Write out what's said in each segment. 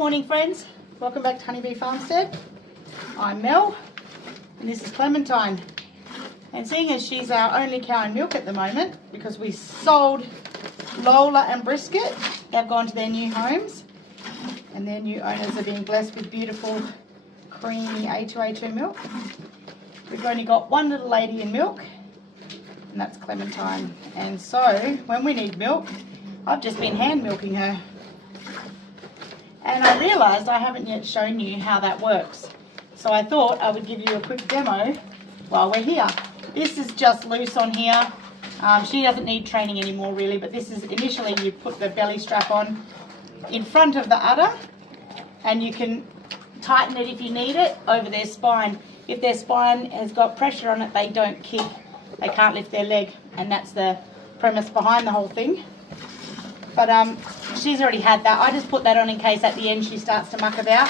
Morning friends, welcome back to Honeybee Farmstead. I'm Mel and this is Clementine, and seeing as she's our only cow in milk at the moment because we sold Lola and Brisket, they've gone to their new homes and their new owners are being blessed with beautiful creamy A2A2 milk. We've only got one little lady in milk and that's Clementine, and so when we need milk I've just been hand milking her. And I realised I haven't yet shown you how that works. So I thought I would give you a quick demo while we're here. This is just loose on here. She doesn't need training anymore really, but this is initially you put the belly strap on in front of the udder and you can tighten it if you need it over their spine. If their spine has got pressure on it, they don't kick, they can't lift their leg, and that's the premise behind the whole thing. But she's already had that. I just put that on in case at the end she starts to muck about.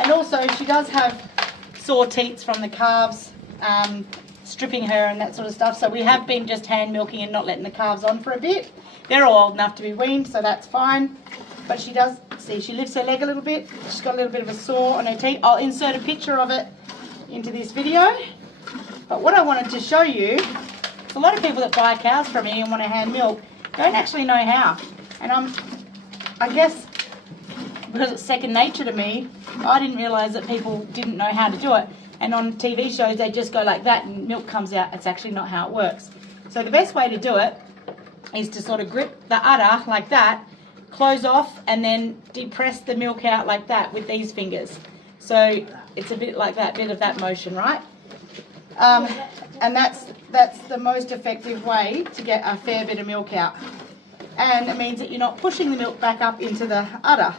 And also she does have sore teats from the calves, stripping her and that sort of stuff. So we have been just hand milking and not letting the calves on for a bit. They're all old enough to be weaned, so that's fine. But she does, see, she lifts her leg a little bit. She's got a little bit of a sore on her teat. I'll insert a picture of it into this video. But what I wanted to show you, a lot of people that buy cows from me and want to hand milk don't actually know how. And I guess because it's second nature to me, I didn't realise that people didn't know how to do it. And on TV shows, they just go like that and milk comes out. It's actually not how it works. So the best way to do it is to sort of grip the udder like that, close off, and then depress the milk out like that with these fingers. So it's a bit like that, bit of that motion, right? And that's the most effective way to get a fair bit of milk out. And it means that you're not pushing the milk back up into the udder.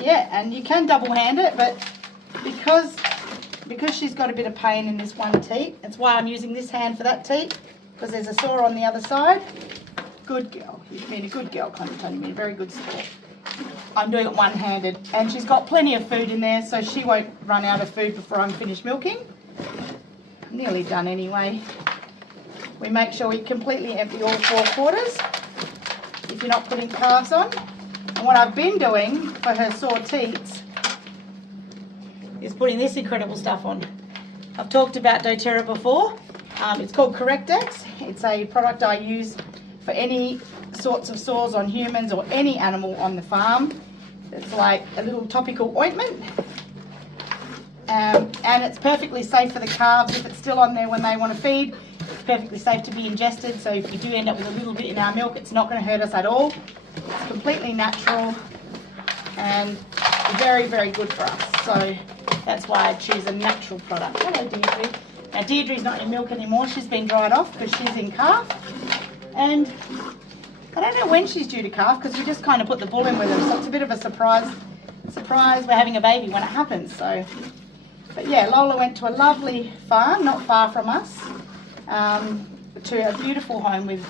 Yeah, and you can double hand it, but because she's got a bit of pain in this one teat, that's why I'm using this hand for that teat, because there's a sore on the other side. Good girl. You've been a good girl, Clementine. You've been a very good sport. I'm doing it one-handed, and she's got plenty of food in there, so she won't run out of food before I'm finished milking. Nearly done anyway. We make sure we completely empty all 4 quarters if you're not putting calves on. And what I've been doing for her sore teats is putting this incredible stuff on. I've talked about doTERRA before. It's called Correctex. It's a product I use for any sorts of sores on humans or any animal on the farm. It's like a little topical ointment. And it's perfectly safe for the calves if it's still on there when they want to feed. It's perfectly safe to be ingested, so if you do end up with a little bit in our milk, it's not going to hurt us at all. It's completely natural and very, very good for us. So that's why I choose a natural product. Hello, Deirdre. Now, Deirdre's not in milk anymore. She's been dried off because she's in calf. And I don't know when she's due to calf because we just kind of put the bull in with her. So it's a bit of a surprise. We're having a baby when it happens. So, but yeah, Lola went to a lovely farm, not far from us, to a beautiful home with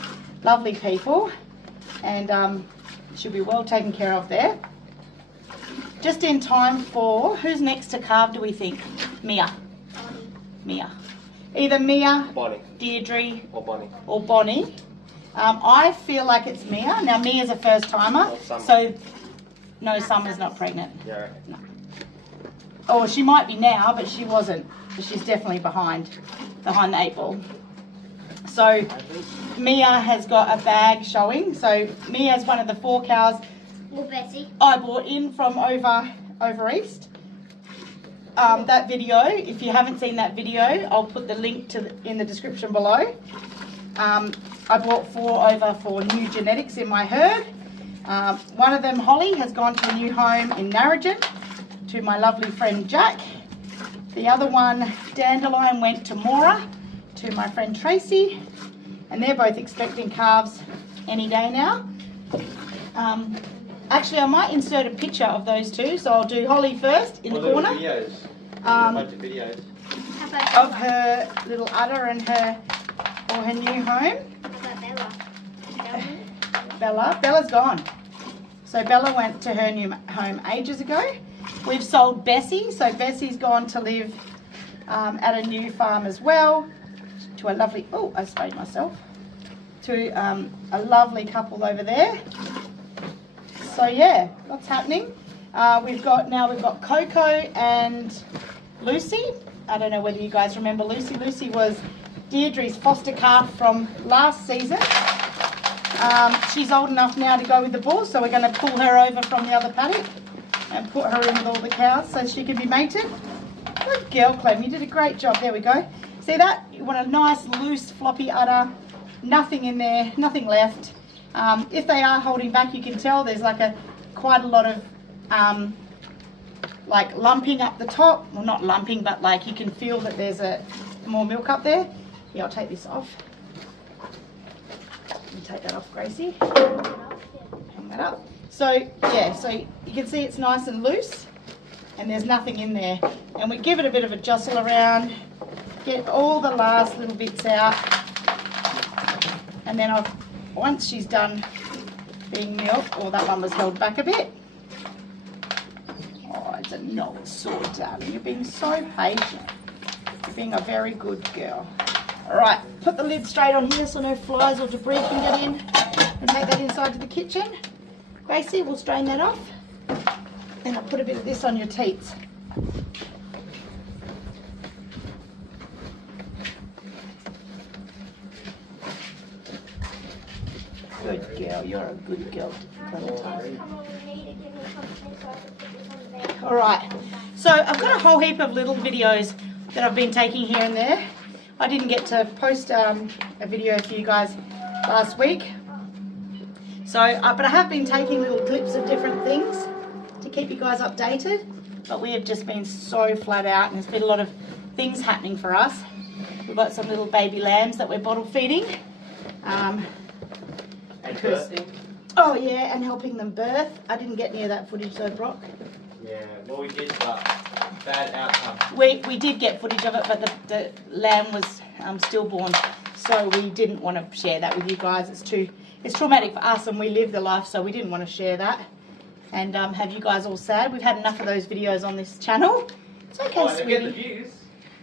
lovely people, and she'll be well taken care of there. Just in time for, who's next to calve do we think? Mia. Mia. Either Mia, Bonnie, Deirdre, or Bonnie. I feel like it's Mia. Now Mia's a first timer, so no, Summer's not pregnant. Yeah. No. Or she might be now, but she wasn't. She's definitely behind the 8 ball. So Mia has got a bag showing. So Mia's one of the 4 cows I bought in from over east. That video, if you haven't seen that video, I'll put the link in the description below. I bought 4 over for new genetics in my herd. One of them, Holly, has gone to a new home in Narrogin to my lovely friend Jack. The other one, Dandelion, went to Mora to my friend Tracy, and they're both expecting calves any day now. Actually, I might insert a picture of those 2, so I'll do Holly first in the corner. Videos. A bunch of videos. Of her little udder and her new home. Bella's gone. So Bella went to her new home ages ago. We've sold Bessie, so Bessie's gone to live at a new farm as well, to a lovely, oh, I sprayed myself, to a lovely couple over there. So yeah, what's happening? We've got Coco and Lucy. I don't know whether you guys remember Lucy. Lucy was Deirdre's foster calf from last season. She's old enough now to go with the bulls, so we're going to pull her over from the other paddock and put her in with all the cows so she can be mated. Good girl, Clem, you did a great job. There we go. See that? You want a nice, loose, floppy udder. Nothing in there, nothing left. If they are holding back, you can tell there's like quite a lot of like lumping up the top. Well, not lumping, but like you can feel that there's more milk up there. Yeah, I'll take this off. You take that off, Gracie. Hang that up. So yeah, so you can see it's nice and loose and there's nothing in there. And we give it a bit of a jostle around, get all the last little bits out. And then once she's done being milked, or that one was held back a bit. Oh, it's a not sore, darling. You're being so patient. You're being a very good girl. All right, put the lid straight on here so no flies or debris can get in and take that inside to the kitchen. Gracie, we'll strain that off. Then I'll put a bit of this on your teats. Good girl, you're a good girl, Clementine. Alright, so I've got a whole heap of little videos that I've been taking here and there. I didn't get to post a video for you guys last week. So, but I have been taking little clips of different things to keep you guys updated. But we have just been so flat out and there's been a lot of things happening for us. We've got some little baby lambs that we're bottle feeding. Oh yeah, and helping them birth. I didn't get any of that footage though, Brock. Yeah, well we did, but bad outcome. We did get footage of it, but the lamb was stillborn, so we didn't want to share that with you guys. It's traumatic for us, and we live the life, so we didn't want to share that and have you guys all sad. We've had enough of those videos on this channel. It's okay, oh, sweetie. They get the views.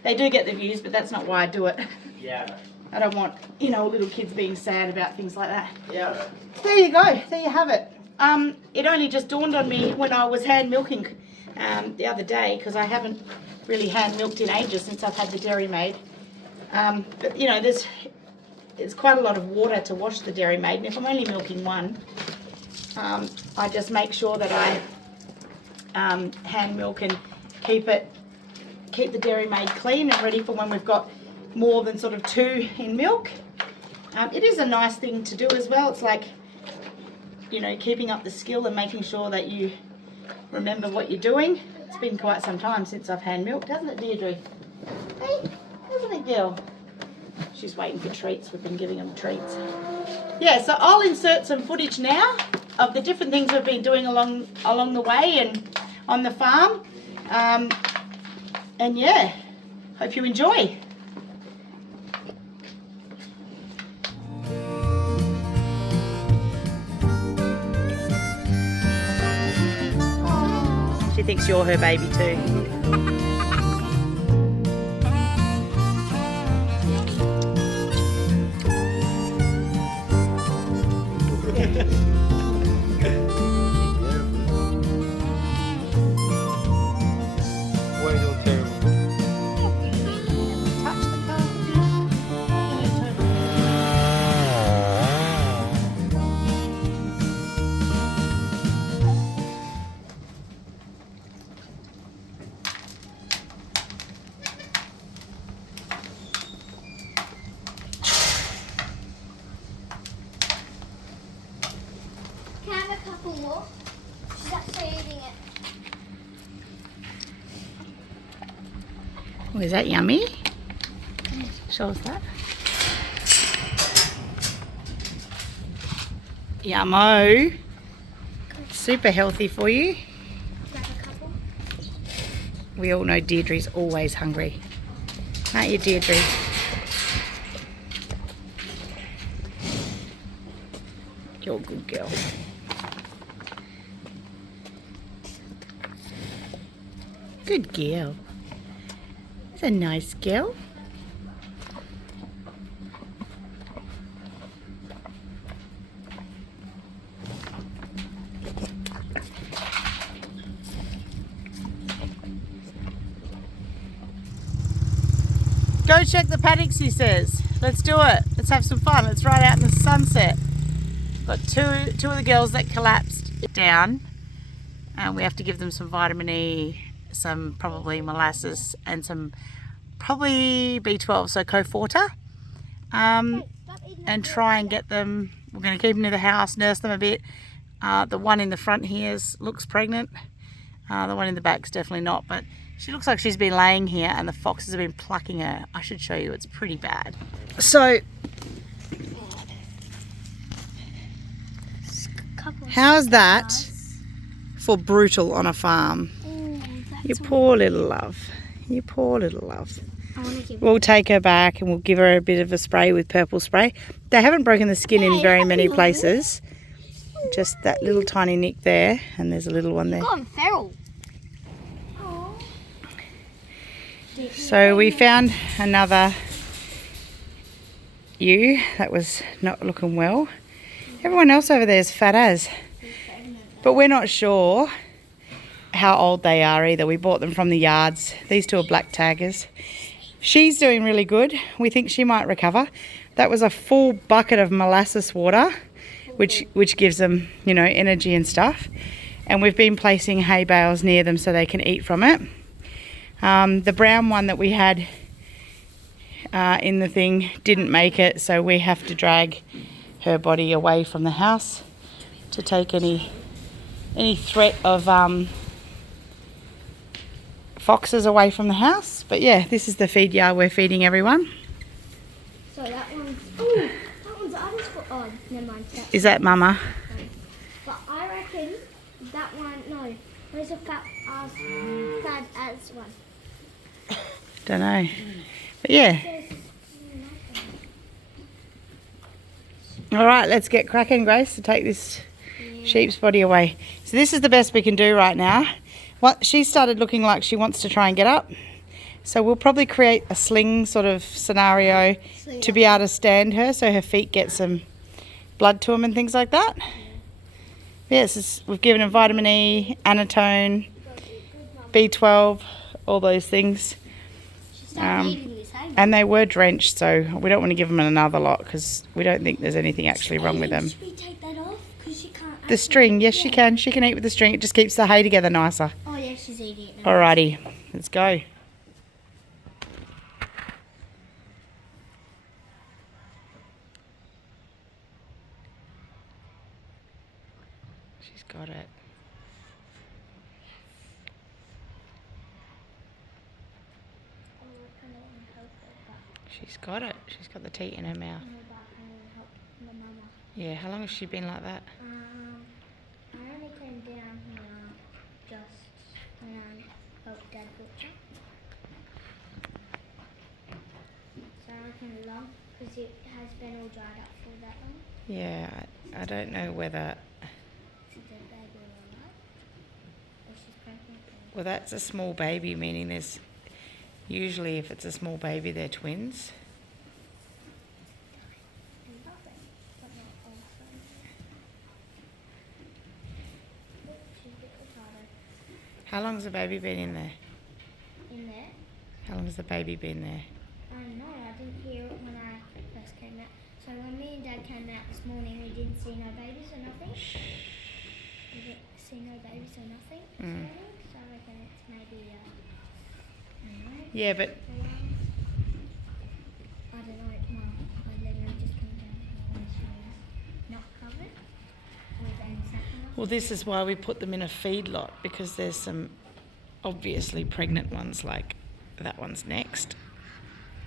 They do get the views, but that's not why I do it. Yeah. I don't want, little kids being sad about things like that. Yeah. There you go. There you have it. It only just dawned on me when I was hand milking the other day, because I haven't really hand milked in ages since I've had the Dairy Maid. But there's quite a lot of water to wash the Dairy Maid, and if I'm only milking one, I just make sure that I hand milk and keep the Dairy Maid clean and ready for when we've got more than sort of 2 in milk. It is a nice thing to do as well. It's like, keeping up the skill and making sure that you remember what you're doing. It's been quite some time since I've hand milked, hasn't it, Deirdre? Hey, isn't it, girl? She's waiting for treats. We've been giving them treats. Yeah, so I'll insert some footage now of the different things we've been doing along the way and on the farm. And yeah, hope you enjoy. She thinks you're her baby too. Can I have a couple more? She's actually eating it. Oh, is that yummy? Show us that. Yummo. Super healthy for you. Grab a couple. We all know Deirdre's always hungry. Aren't you, Deirdre? You're a good girl. Good girl. That's a nice girl. go check the paddocks, he says. Let's do it. Let's have some fun. Let's ride out in the sunset. Got two of the girls that collapsed down, and we have to give them some vitamin E, some probably molasses, and some probably B12, so co-water, and try and get them. We're going to keep them near the house, nurse them a bit. The one in the front here looks pregnant. The one in the back's definitely not, but she looks like she's been laying here and the foxes have been plucking her. I should show you, it's pretty bad. So, how's that for brutal on a farm? You poor little love. You poor little love. We'll take her back and we'll give her a bit of a spray with purple spray. They haven't broken the skin in very many places. Just that little tiny nick there, and there's a little one there. Gone feral. So we found another ewe that was not looking well. Everyone else over there is fat as. But we're not sure how old they are either. We bought them from the yards. These two are black taggers. She's doing really good. We think she might recover. That was a full bucket of molasses water, which gives them, you know, energy and stuff. And we've been placing hay bales near them so they can eat from it. The brown one that we had in the thing didn't make it, so we have to drag her body away from the house to take any threat of foxes away from the house. But yeah, this is the feed yard we're feeding everyone. So that one's, ooh, that one's Ada's foot. Oh, never mind. Is that Mama? But I reckon that one, no, there's a fat ass one. Don't know. But yeah. All right, let's get cracking, Grace, to take this sheep's body away. So this is the best we can do right now. She started looking like she wants to try and get up. So we'll probably create a sling sort of scenario to be able to stand her so her feet get some blood to them and things like that. Yes, we've given her vitamin E, anatone, B12, all those things. And they were drenched, so we don't want to give them another lot because we don't think there's anything actually wrong with them. Should we take that off? 'Cause she can't. The string, yes she can. She can eat with the string. It just keeps the hay together nicer. Oh yeah, she's eating it now. Alrighty, let's go. She's got it. She's got it. She's got the teat in her mouth. Yeah, how long has she been like that? I only came down here just when I helped Dad butcher. So I reckon long, because it has been all dried up for that long. Yeah, I don't know whether... She's a baby or not. Or she's pregnant. Well, that's a small baby, meaning there's... Usually if it's a small baby, they're twins. How long's the baby been in there? In there? How long has the baby been there? I don't know, I didn't hear it when I first came out. So when me and Dad came out this morning, we didn't see no babies or nothing. We didn't see no babies or nothing this morning, so I reckon it's maybe, I don't know. Yeah, but... I don't know, my literally just came down and she was not covered with any something. Well, this is why we put them in a feedlot, because there's some obviously pregnant ones, like that one's next.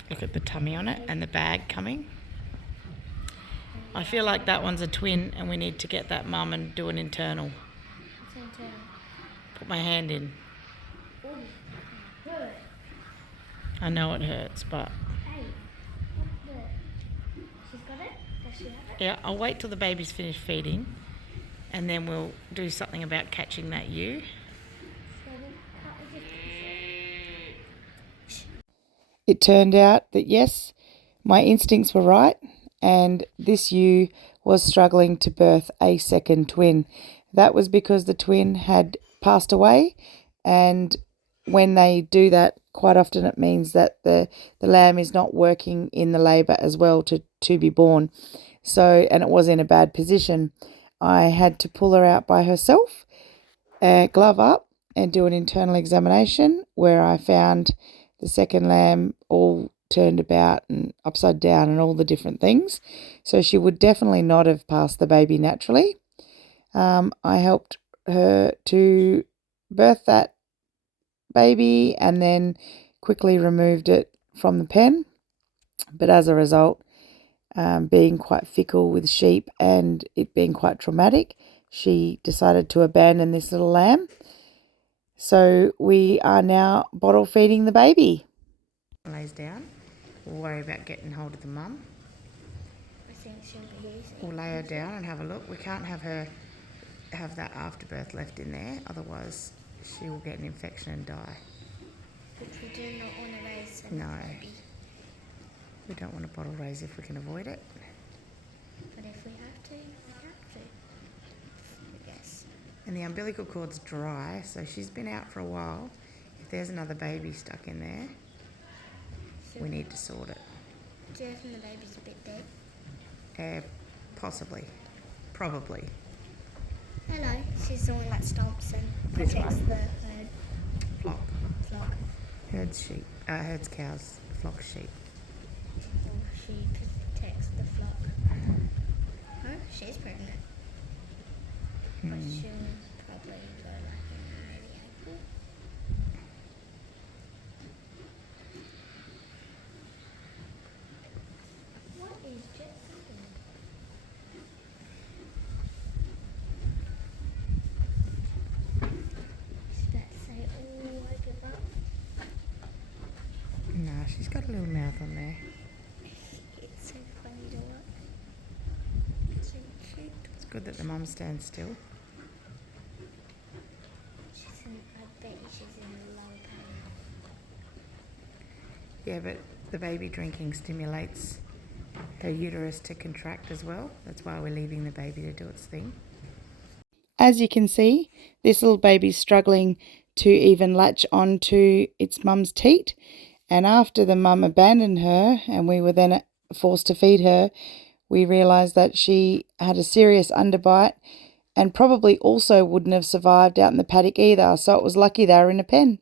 Look at the tummy on it and the bag coming. I feel like that one's a twin and we need to get that mum and do an internal. It's internal. Put my hand in. Ooh, hurt. I know it hurts, but... Hey, what the... She's got it? Does she have it? Yeah, I'll wait till the baby's finished feeding and then we'll do something about catching that ewe. It turned out that yes, my instincts were right, and this ewe was struggling to birth a second twin. That was because the twin had passed away, and when they do that, quite often it means that the lamb is not working in the labour as well to be born. So, and it was in a bad position. I had to pull her out by herself, glove up, and do an internal examination where I found the second lamb all turned about and upside down and all the different things. So she would definitely not have passed the baby naturally. I helped her to birth that baby and then quickly removed it from the pen. But as a result, being quite fickle with sheep and it being quite traumatic, she decided to abandon this little lamb. So we are now bottle feeding the baby. Lays down. We'll worry about getting hold of the mum. I think she'll be easy. We'll lay her down and have a look. We can't have her have that afterbirth left in there, otherwise she will get an infection and die. Which we do not want to raise a No. baby. We don't want to bottle raise if we can avoid it. But if we have to, we have to. I guess. And the umbilical cord's dry, so she's been out for a while. If there's another baby stuck in there, we need to sort it. Do you reckon the baby's a bit dead? Possibly. Probably. Hello, she's the one that stomps and This protects one. the herd. Flock. Flock. Herds sheep. Herds cows. Flock sheep. Or she protects the flock. Oh, she's pregnant. But she'll probably go like in maybe April. What is Jet doing? She's about to say, oh, I give up. No, she's got a little mouth on there. It's so funny to watch. So cute. It's good that the mum stands still. I bet you she's in a low pain. Yeah, but the baby drinking stimulates her uterus to contract as well. That's why we're leaving the baby to do its thing. As you can see, this little baby's struggling to even latch onto its mum's teat. And after the mum abandoned her and we were then forced to feed her, we realised that she had a serious underbite and probably also wouldn't have survived out in the paddock either. So it was lucky they were in a pen.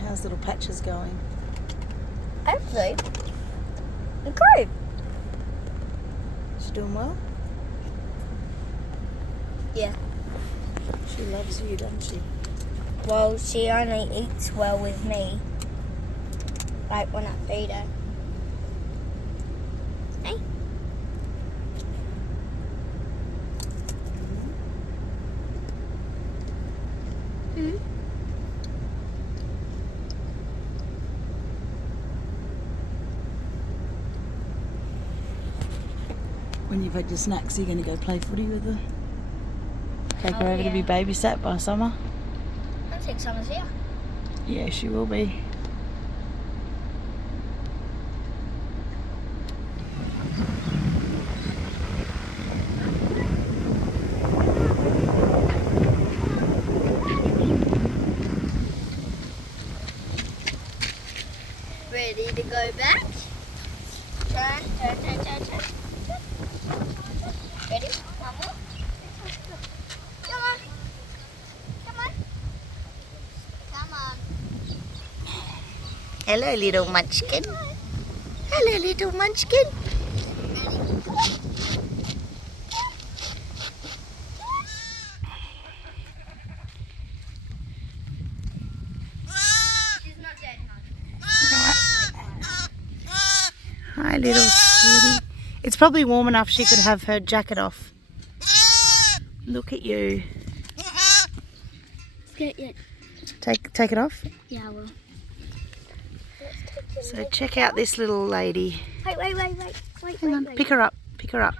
How's little Patches going? Actually, great. She doing well? Yeah. She loves you, doesn't she? Well, she only eats well with me. Like when I feed her. Hey. Hmm. When you've had your snacks, are you going to go play footy with her? Take her Oh, over to be yeah. babysat by Summer? I think Summer's here. Yeah, she will be. Ready to go back? Turn, turn, turn, turn, turn. Ready? One more. Come on. Come on. Come on. Hello, little munchkin. Hello, little munchkin. She's not dead, Mum. Hi, little sweetie. It's probably warm enough she could have her jacket off. Look at you. Get it. Take it off. Yeah, I will. So check out this little lady. Wait. Hang on, pick her up.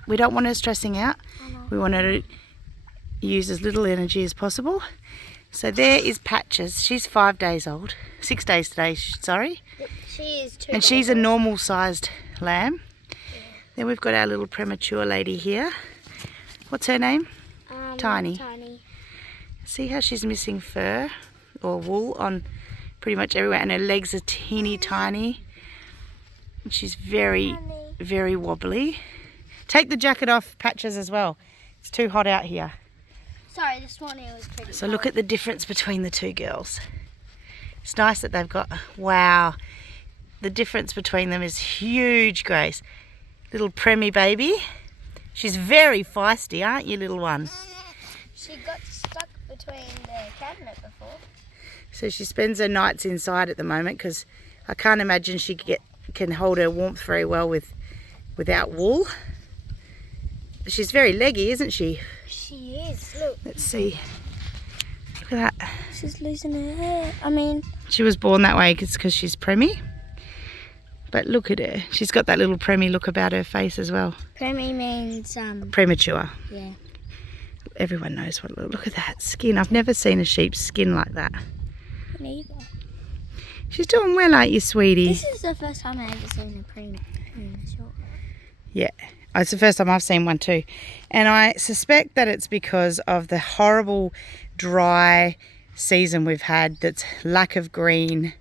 We don't want her stressing out. I know. We want her to use as little energy as possible. So there is Patches. She's 5 days old. 6 days today, sorry. She is 2 And she's a normal sized lamb. Then we've got our little premature lady here. What's her name? Tiny. Tiny. See how she's missing fur or wool on pretty much everywhere, and her legs are teeny tiny. And she's very, very wobbly. Take the jacket off, Patches, as well. It's too hot out here. Sorry, this morning it was pretty So look at the difference between the two girls. It's nice that they've got, wow, the difference between them is huge, Grace. Little preemie baby. She's very feisty, aren't you, little one? She got stuck between the cabinet before. So she spends her nights inside at the moment because I can't imagine she can hold her warmth very well without wool. She's very leggy, isn't she? She is, look. Let's see. Look at that. She's losing her hair. I mean... She was born that way because she's preemie. But look at her. She's got that little preemie look about her face as well. Preemie means... Premature. Yeah. Everyone knows what. Look at that skin. I've never seen a sheep's skin like that. Neither. She's doing well, aren't you, sweetie? This is the first time I've ever seen a preemie short. Yeah. It's the first time I've seen one too. And I suspect that it's because of the horrible dry season we've had, that's lack of green.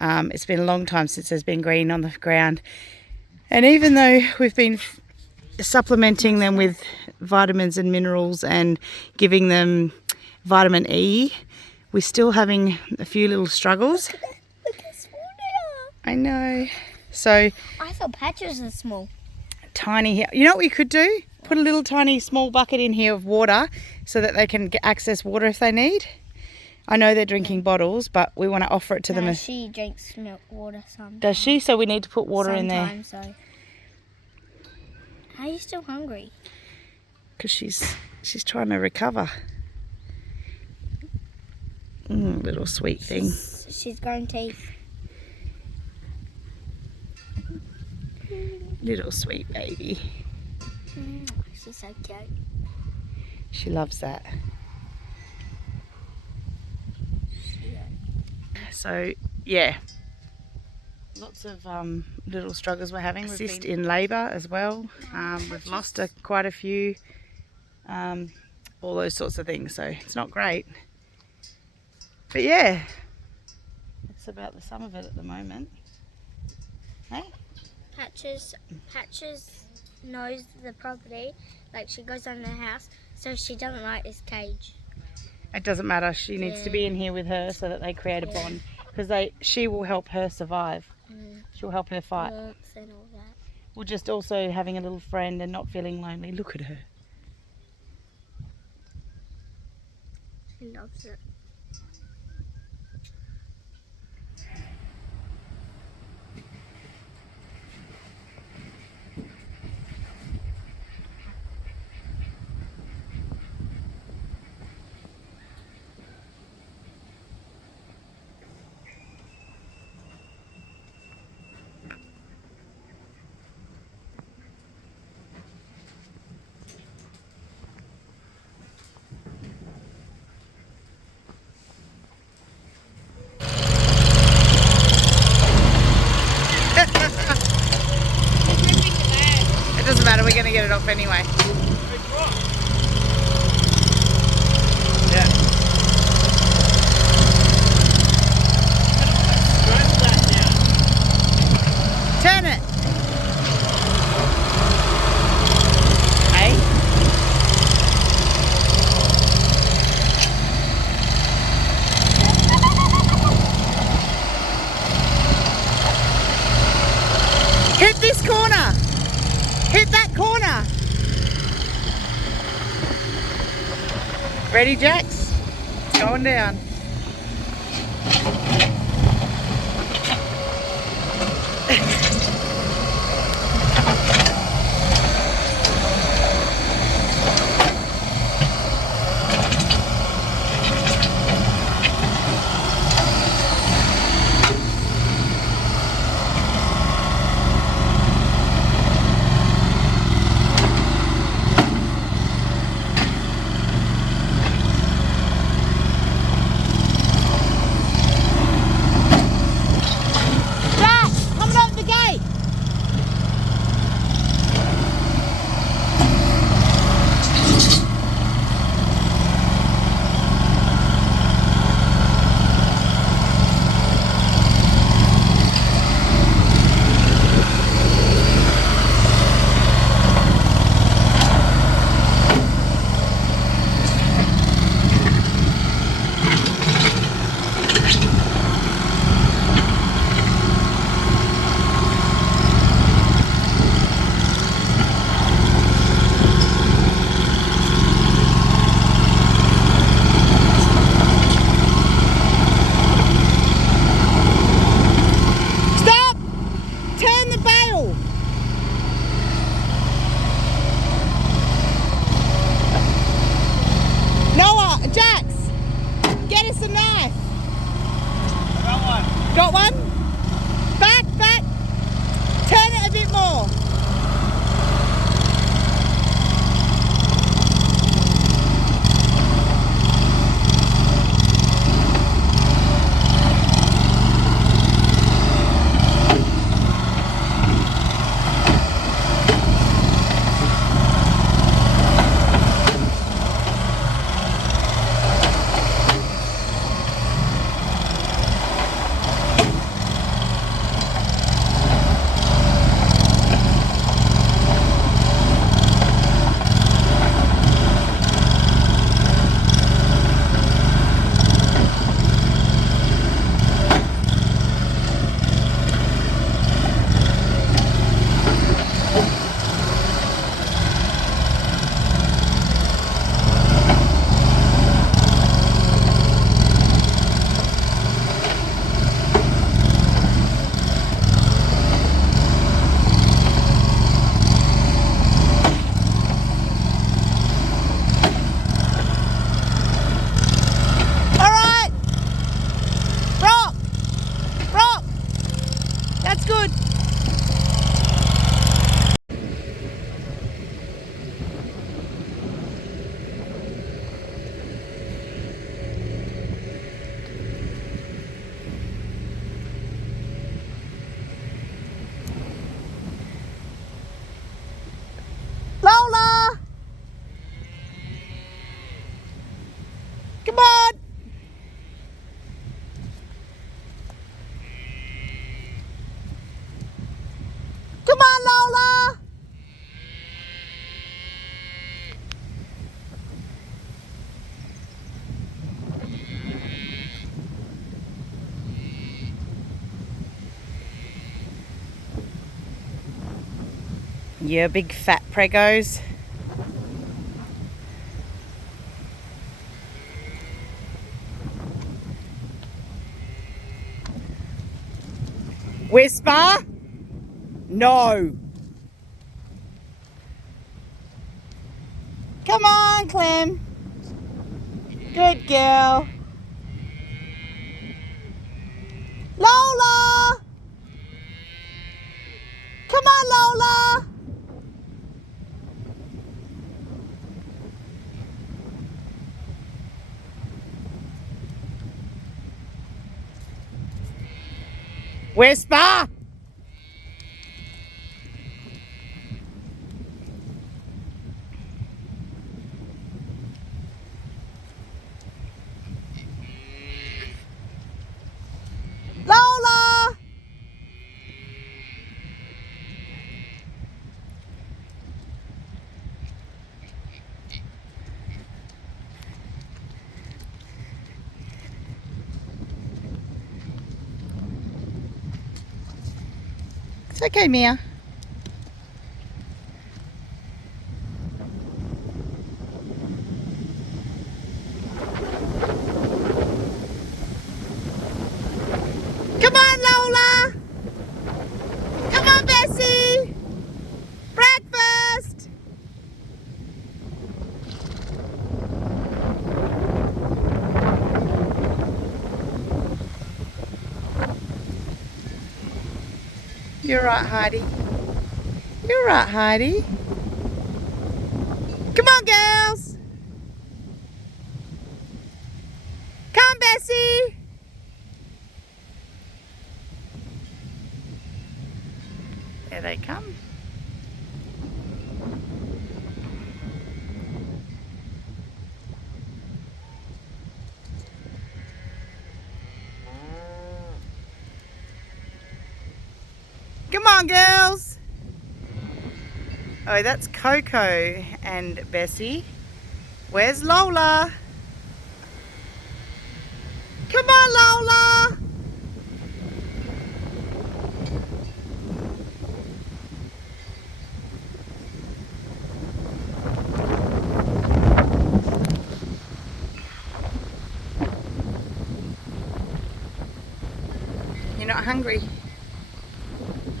It's been a long time since there's been green on the ground. And even though we've been supplementing them with vitamins and minerals and giving them vitamin E, we're still having a few little struggles. Look how small they I know. So are. I thought Patches are small. tiny here. You know what we could do? Put a little tiny small bucket in here of water so that they can access water if they need. I know they're drinking bottles, but we want to offer it to them. She drinks milk water sometimes. Does she? So we need to put water in there. So. Are you still hungry? Because she's trying to recover. Little sweet thing. She's growing teeth. Little sweet baby. She's so cute. She loves that. So yeah, lots of little struggles we're having. We've been in labour as well. We've lost quite a few, all those sorts of things. So it's not great. But yeah, that's about the sum of it at the moment. Hey? Patches knows the property, like she goes under the house, so she doesn't like this cage. It doesn't matter. She needs to be in here with her so that they create a bond, because she will help her survive. She'll help her fight. And all that. Well, just also having a little friend and not feeling lonely. Look at her. She loves it. It doesn't matter, we're going to get it off anyway. Yeah. Turn it. Hey. Hit this corner. Hit that corner. Ready, Jax? It's going down. Yeah, big fat pregos. Whisper? No. Come on, Clem. Good girl. Lola! Come on, Lola! Whisper! Lola! It's okay, Mia. Come on, Lola! Come on, Bessie! Breakfast! You're right, Heidi. You're right, Heidi. Come on, girls! Come, Bessie! There they come. Come on, girls. Oh, that's Coco and Bessie. Where's Lola? Come on, Lola. You're not hungry,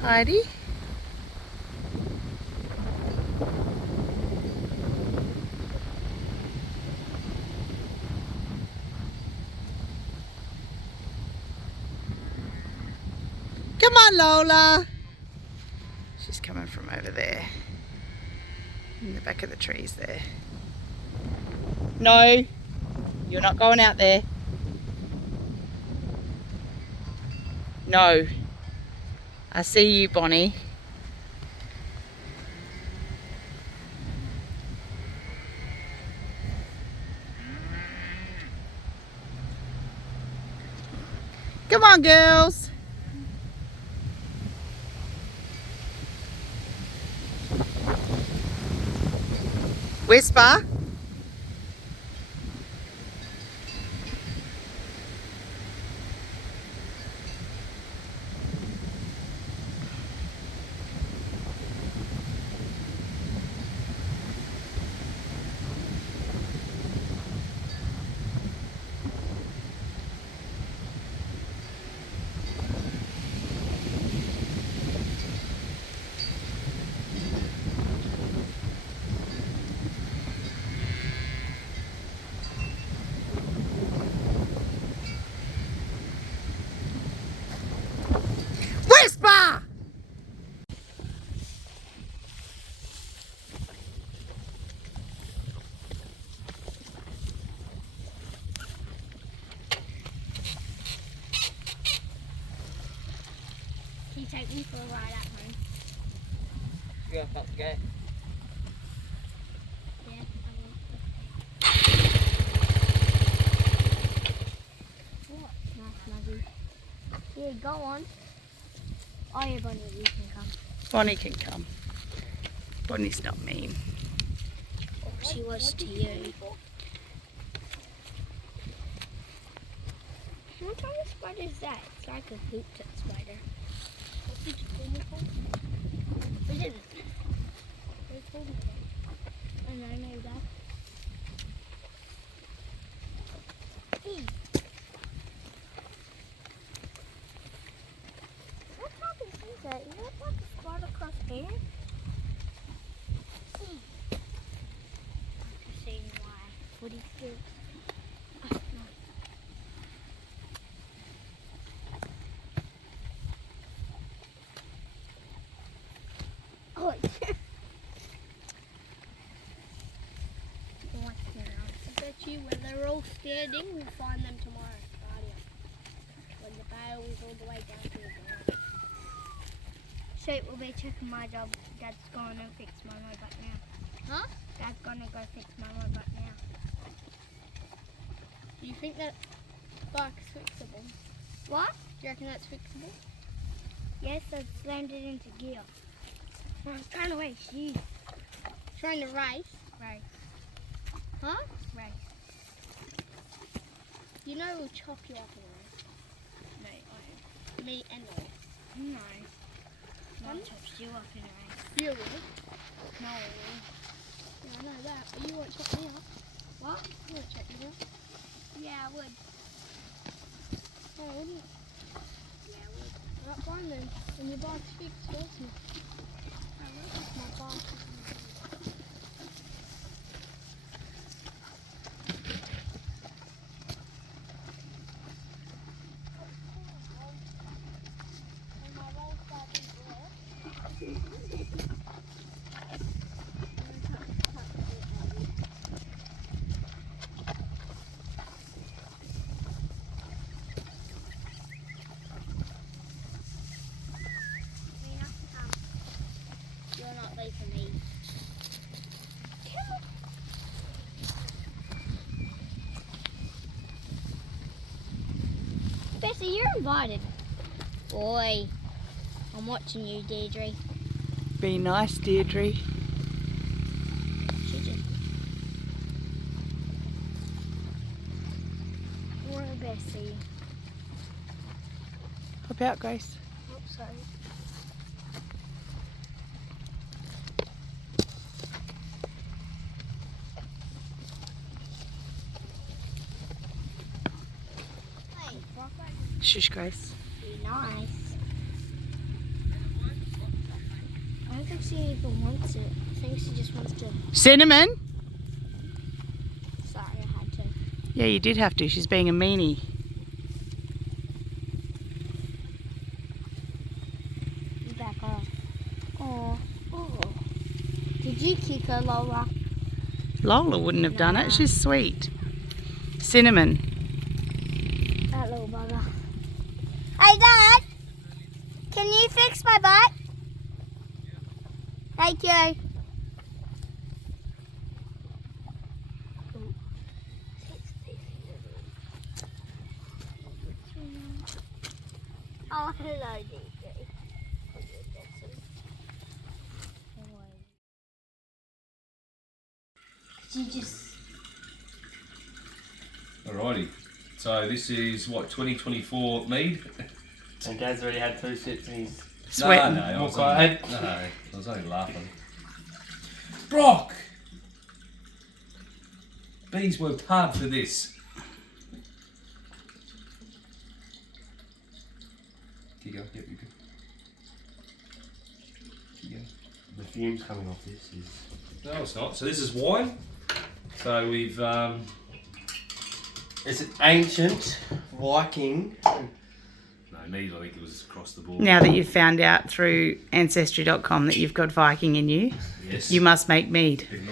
Heidi? Come on, Lola. She's coming from over there. In the back of the trees there. No, you're not going out there. No. I see you, Bonnie. Come on, girls. Whisper. Whisper! Can you take me for a ride at home? You got to go. Yeah, I will. What? Nice, Maggie. Yeah, go on. Oh yeah, Bonnie, you can come. Bonnie can come. Bonnie's not mean. She was to you. What kind of spider is that? It's like a hoop-tip spider. Is it? food again. I know, maybe that. What happened is that? Is that like a spot across here? I'm just seeing why footy skills. Oh, I bet you when they're all standing, we'll find them tomorrow. When the bale is all the way down to the ground. Sheep will be checking my job. Dad's going to fix my robot now. Huh? Dad's going to go fix my robot now. Do you think that bike's fixable? What? Do you reckon that's fixable? Yes, I slammed it into gear. I was trying to race you. Trying to race? Race. Huh? Race. You know we'll chop you up in a race. No, I Me and Lloyd. don't. No. Mum chops you up in a race. You will. No, I will. Yeah, I know that. But you won't chop me up. What? You won't chop me up. Yeah, I would. No, I wouldn't. Yeah, I would. Alright, fine then. When your bike's fixed, first me. I would. My bike. You're not leaving me. Bessie, you're invited. Boy, I'm watching you, Deirdre. Be nice, Deirdre. She just... Poor Bessie. Hop out, Grace. Oh, sorry. Hey, Shush, Grace. be nice. I don't think she even wants it. I think she just wants to... Cinnamon? Sorry, I had to. Yeah, you did have to. She's being a meanie. Back off. Oh. Did you kick her, Lola? Lola wouldn't have done it. She's sweet. Cinnamon. That little bugger. Hey, Dad! Can you fix my bike? Thank you. Oh, hello, DJ. You just... Alrighty. So this is what, 2024 Meade? And Dad's already had 2 sips and he's Sweating. No, I was quiet. only, no, I was only laughing. Brock! Bees worked hard for this. Keep going, yep, you go. Keep going. the fumes coming off this is No, it's not. So this is wine. So we've it's an ancient Viking. no, Meade, I think it was across the board. Now that you've found out through Ancestry.com that you've got Viking in you, Yes. you must make mead. Big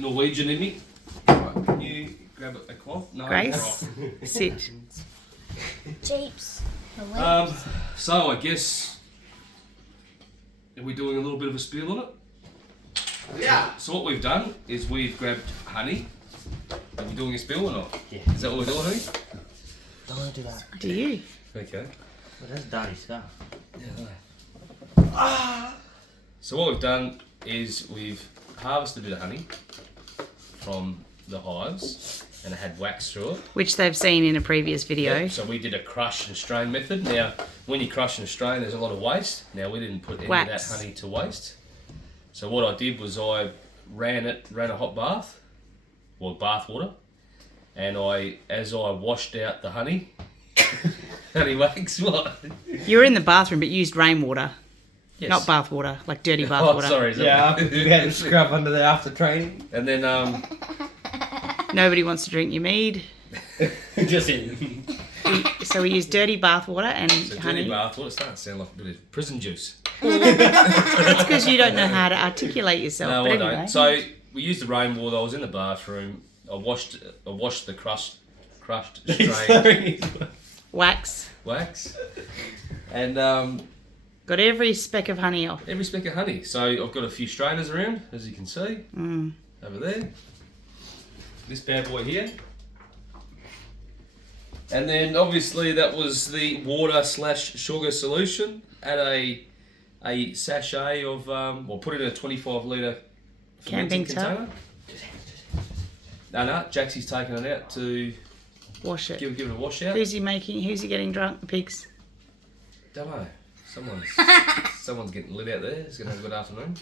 Norwegian in me. Right, can you grab a cloth? No. Grace, Right. sit. Jeeps. So I guess are we doing a little bit of a spiel on it? Yeah. So what we've done is we've grabbed honey. Are we doing a spill or not? Yeah. Is that what we're doing, honey? Don't want to do that. Do you? Okay. But that's dirty stuff. So what we've done is we've harvested a bit of honey from the hives and it had wax through it. Which they've seen in a previous video. Yeah, so we did a crush and strain method. Now, when you crush and strain, there's a lot of waste. Now, we didn't put any Wax. of that honey to waste. So what I did was I ran a hot bath, or bath water, and as I washed out the honey, honey wax, what? You were in the bathroom, but you used rainwater, Yes. not bath water, like dirty bath Oh, water. sorry. is that- Yeah, we had to scrub under there after training. And then Nobody wants to drink your mead. Just in. So we used dirty bath water and so honey. dirty bath water. It's starting to sound like a bit of prison juice. That's because you don't know how to articulate yourself. No, but I anyway. don't. So we used the rainwater. I was in the bathroom. I washed the crushed strained Wax. wax, and Got every speck of honey off. every speck of honey. So I've got a few strainers around, as you can see, over there. This bad boy here. And then obviously that was the water/sugar solution. Add a sachet of, put it in a 25 litre Camping fermenting tub. container. No, Jaxie's taking it out to Wash it. give it a wash out. Who's he making? Who's he getting drunk? The pigs. Don't know. Someone's getting lit out there. It's gonna have a good afternoon.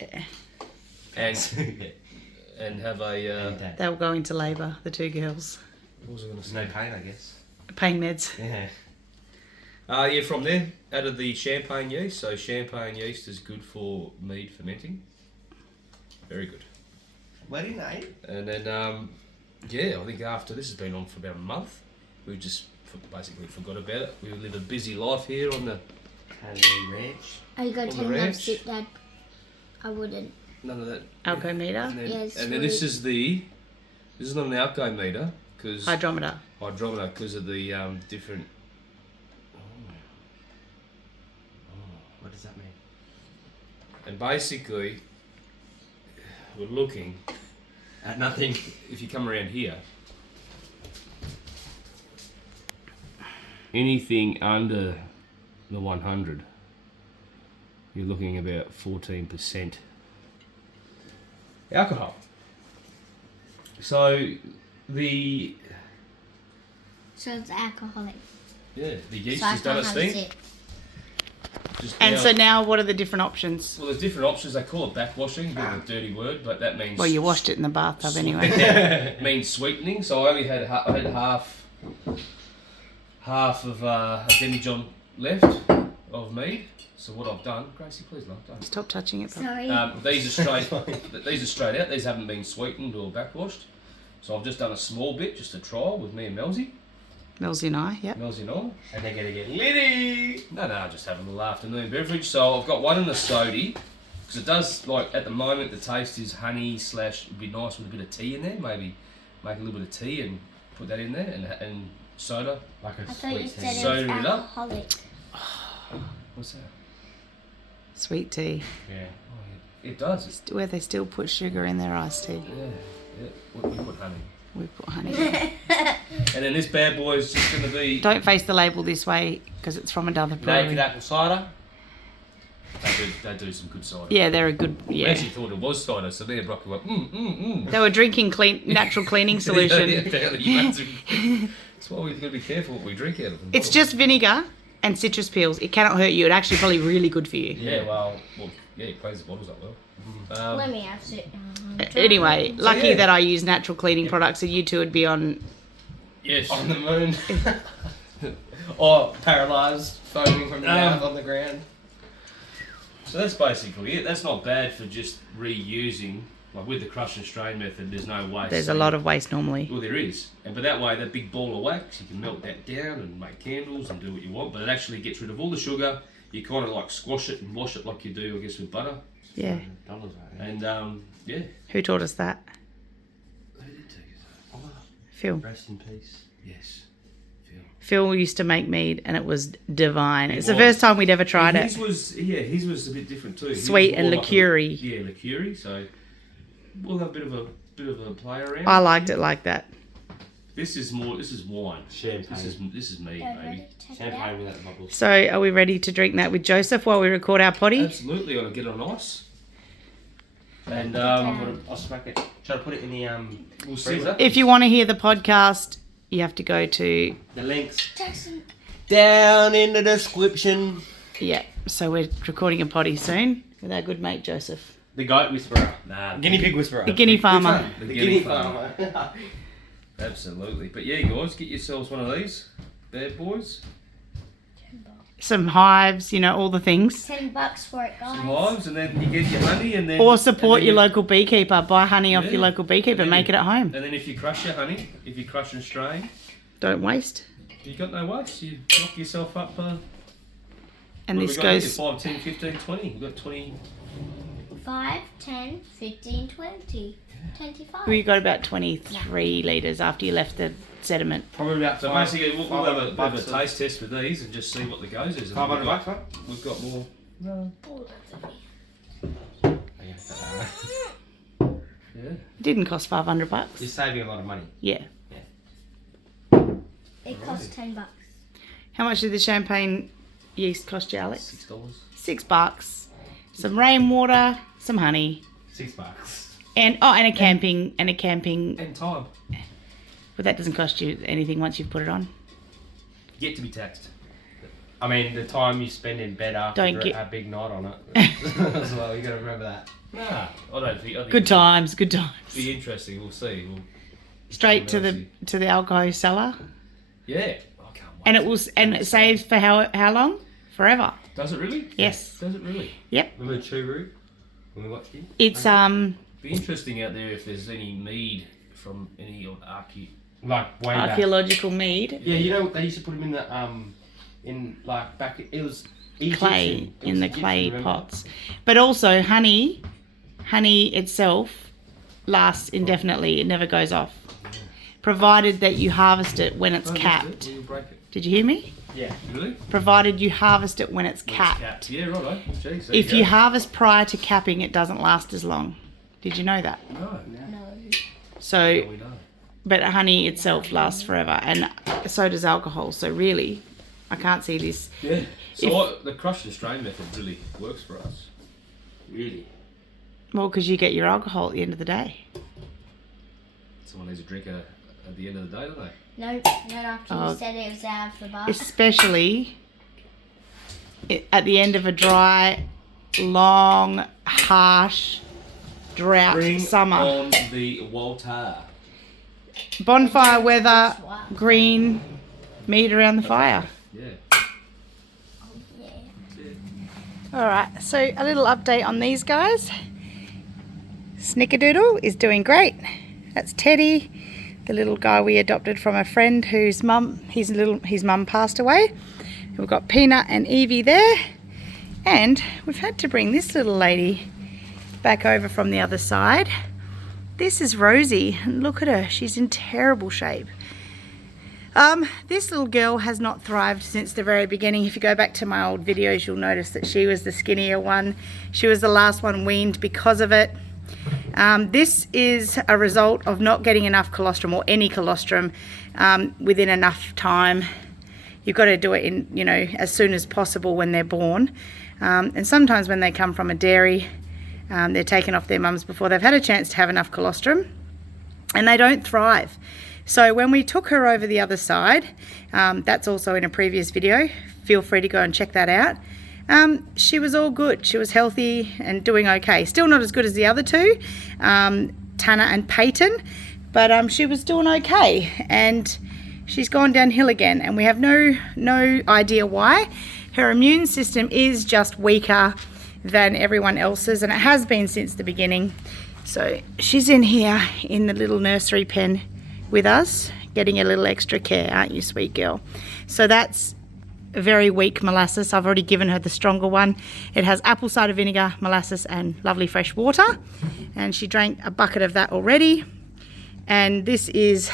And have a. They'll go into labour, the two girls. What was I gonna say? No pain, I guess. Pain meds. Yeah. From there, added the champagne yeast. So champagne yeast is good for mead fermenting. Very good. Bloody night. And then, I think after this has been on for about a month, we just basically forgot about it. We live a busy life here on the Candy ranch. Are you going On to the take another ranch. sip, Dad? I wouldn't. none of that. Alcometer. And then, Yes, and then this is not an alcometer because Hydrometer. because of the different. What does that mean? And basically, we're looking. At nothing. If you come around here, anything under the 100, you're looking about 14% alcohol. So the it's alcoholic. the yeast So I has done can't its have a thing. sip. Just And now- so now what are the different options? well, there's different options. They call it backwashing, a bit of a dirty word, but that means Well, you washed it in the bathtub anyway. means sweetening. So I only had half of a demijohn left of mead. So what I've done, Gracie, please love, don't. Stop touching it. Pop. Sorry. These are straight. These are straight out. These haven't been sweetened or backwashed. So I've just done a small bit, just a trial with me and Melzy. Melzy and I, yep. Melzy and I. And they're gonna get litty. No, just having a little afternoon beverage. So I've got one in a sody because it does like at the moment the taste is honey / it'd be nice with a bit of tea in there. Maybe make a little bit of tea and put that in there and soda. Like a I thought you sweet said tea. it was Soda it up. alcoholic. What's that? Sweet tea. Yeah. It does. It's, Where they still put sugar in their iced tea. yeah. We put honey. We put honey in. And then this bad boy is just going to be. Don't face the label this way because it's from another brewery. Naked apple cider. They do some good cider. Yeah, they're a good. I Yeah. actually thought it was cider, so there Brocky went, They were drinking natural cleaning solution. yeah, apparently you have to. That's why we've got to be careful what we drink out of them. It's just vinegar and citrus peels. It cannot hurt you. It's actually probably really good for you. Yeah, it cleans the bottles up well. Let me have a sip. Anyway, lucky yeah. that I use natural cleaning products, so you two would be on. Yes. On the moon. Or paralysed, foaming from the mouth on the ground. So that's basically it. That's not bad for just reusing. Like with the crush and strain method, there's no waste. There's a lot of waste normally. Well, there is. But that way, that big ball of wax, you can melt that down and make candles and do what you want. But it actually gets rid of all the sugar. You kind of like squash it and wash it like you do, I guess, with butter. Yeah. $1, And yeah. Who taught us that? Who did take it? Phil. Rest in peace. Yes. Phil used to make mead and it was divine. It's the was. first time we'd ever tried his it. His was a bit different too. His Sweet was and more like liqueur-y. liqueur-y. So we'll have a bit of a play around. I liked it like that. This is wine. Champagne. This is mead, Go, baby. ready? Take it out. Champagne without the bubbles. So are we ready to drink that with Joseph while we record our potty? Absolutely, gonna get on ice. And I'll smack it. Should I put it in the we'll see that. If you want to hear the podcast, you have to go to, the links Jackson. down in the description. yeah, so we're recording a potty soon with our good mate Joseph. The goat whisperer. Nah, Guinea pig whisperer. The guinea farmer. Which one? The guinea farmer. Absolutely. But yeah, guys, get yourselves one of these bad boys. Some hives, you know, all the things. $10 for it, guys. Some hives, and then you get your honey, and then... Or support and then your local beekeeper. Buy honey off Yeah. your local beekeeper. And then Make it at home. And then if you crush your honey, if you crush and strain, Don't waste. you got no waste. You lock yourself up. And what this have we got goes... here? 5, 10, 15, 20. We've got 20. 5, 10, 15, 20, 25. We got about 23 litres after you left the sediment. Probably about So five- basically, we'll have a $500 taste test with these and just see what the goes is. And $500, right? We've got more. Oh, that's okay. Yeah. It didn't cost $500. You're saving a lot of money. Yeah. It costs $10. How much did the champagne yeast cost you, Alex? $6. $6. Some rainwater, some honey, $6. and a camping And time. But that doesn't cost you anything once you've put it on. Yet to be taxed. I mean, the time you spend in bed after Don't get- a big night on it as well. You got to remember that. Nah, I don't think. I think Good times, good times. It'll be interesting. We'll see. Straight to the alcohol cellar, Yeah. I can't wait. and it saves for how long? Forever. Does it really? Yes. Does it really? Remember Churu when we watched it? It's Be interesting out there if there's any mead from any of Like way back. archaeological mead, Yeah, you know they used to put them in the in like back. It was Egyptian. clay It was in the Egyptian, clay remember? pots, but also honey itself lasts indefinitely. It never goes off, provided that you harvest it when it's capped. Will you break it? Did you hear me? Yeah. Really? Provided you harvest it when it's When it's capped. capped. Yeah, righto. Jeez, there If go. you harvest prior to capping, it doesn't last as long. Did you know that? No. No. So, We know. but honey itself lasts forever, and so does alcohol. So really, I can't see this. Yeah. So If- the crush and strain method really works for us. Really. Well, because you get your alcohol at the end of the day. Someone needs a drink at the end of the day, don't they? Nope, not after Oh. you said it was out of the bar. Especially at the end of a dry, long, harsh drought Bring summer. on the water. Bonfire weather, Wow. green, meat around the fire. Yeah. Yeah. All right, so a little update on these guys. Snickerdoodle is doing great. That's Teddy, the little guy we adopted from a friend whose mum, his mum passed away. We've got Peanut and Evie there, and we've had to bring this little lady back over from the other side. This is Rosie, and look at her, she's in terrible shape. This little girl has not thrived since the very beginning. If you go back to my old videos, you'll notice that she was the skinnier one. She was the last one weaned because of it. This is a result of not getting enough colostrum, or any colostrum, within enough time. You've got to do it in, you know, as soon as possible when they're born. And sometimes when they come from a dairy, they're taken off their mums before they've had a chance to have enough colostrum, and they don't thrive. So when we took her over the other side, that's also in a previous video, feel free to go and check that out. She was all good. She was healthy and doing okay. Still not as good as the other two, Tanner and Peyton, but she was doing okay, and she's gone downhill again, and we have no idea why. Her immune system is just weaker than everyone else's, and it has been since the beginning. So she's in here in the little nursery pen with us, getting a little extra care, aren't you, sweet girl? So that's a very weak molasses. I've already given her the stronger one. It has apple cider vinegar, molasses, and lovely fresh water, and she drank a bucket of that already. And this is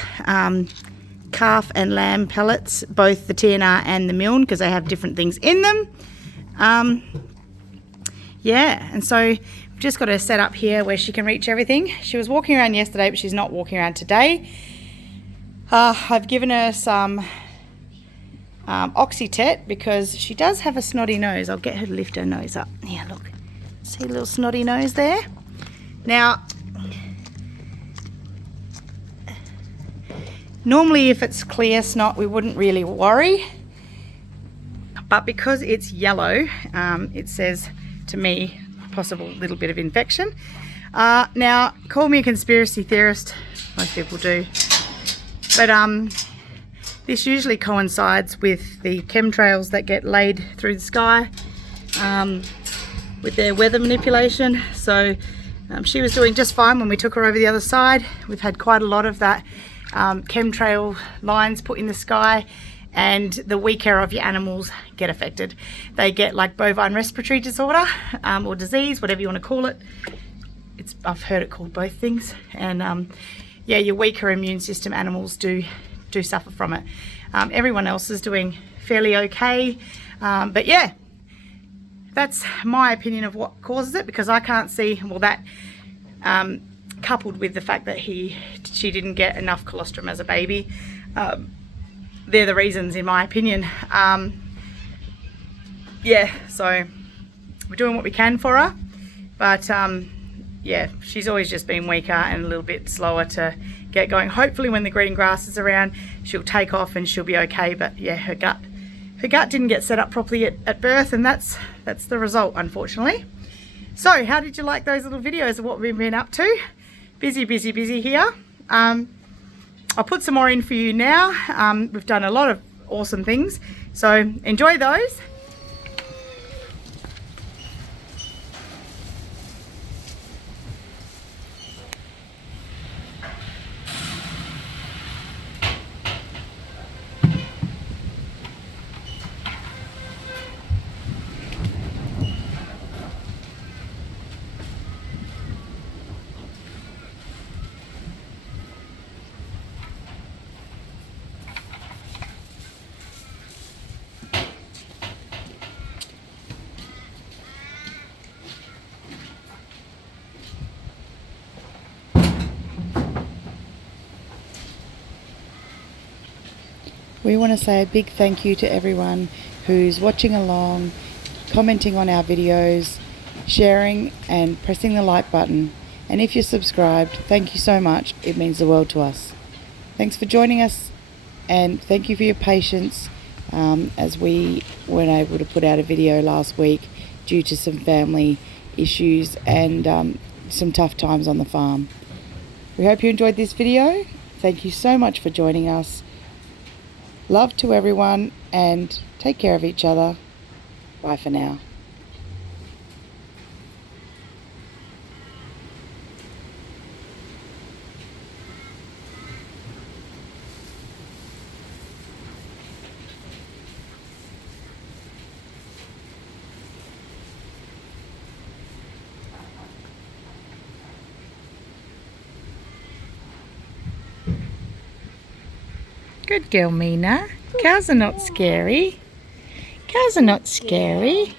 calf and lamb pellets, both the TNR and the Milne, because they have different things in them. Yeah, and so we've just got her set up here where she can reach everything. She was walking around yesterday, but she's not walking around today. I've given her some Oxytet because she does have a snotty nose. I'll get her to lift her nose up. Yeah, look. See a little snotty nose there? Now, normally if it's clear snot, we wouldn't really worry. But because it's yellow, it says to me possible little bit of infection. Now, call me a conspiracy theorist, most people do, but this usually coincides with the chemtrails that get laid through the sky with their weather manipulation. So she was doing just fine when we took her over the other side. We've had quite a lot of that chemtrail lines put in the sky, and the weaker of your animals get affected. They get like bovine respiratory disorder or disease, whatever you want to call it. I've heard it called both things. And yeah, your weaker immune system animals do suffer from it. Everyone else is doing fairly okay. But yeah, that's my opinion of what causes it, because I can't see, well, that coupled with the fact that she didn't get enough colostrum as a baby, they're the reasons in my opinion. Yeah, so we're doing what we can for her, but yeah, she's always just been weaker and a little bit slower to get going. Hopefully when the green grass is around, she'll take off and she'll be okay. But yeah, her gut didn't get set up properly at birth, and that's the result, unfortunately. So how did you like those little videos of what we've been up to? Busy here. I'll put some more in for you now. We've done a lot of awesome things, so enjoy those. We want to say a big thank you to everyone who's watching along, commenting on our videos, sharing and pressing the like button. And if you're subscribed, thank you so much. It means the world to us. Thanks for joining us, and thank you for your patience as we weren't able to put out a video last week due to some family issues and some tough times on the farm. We hope you enjoyed this video. Thank you so much for joining us. Love to everyone, and take care of each other. Bye for now. Good girl, Mina. Cows are not scary. Cows are not scary.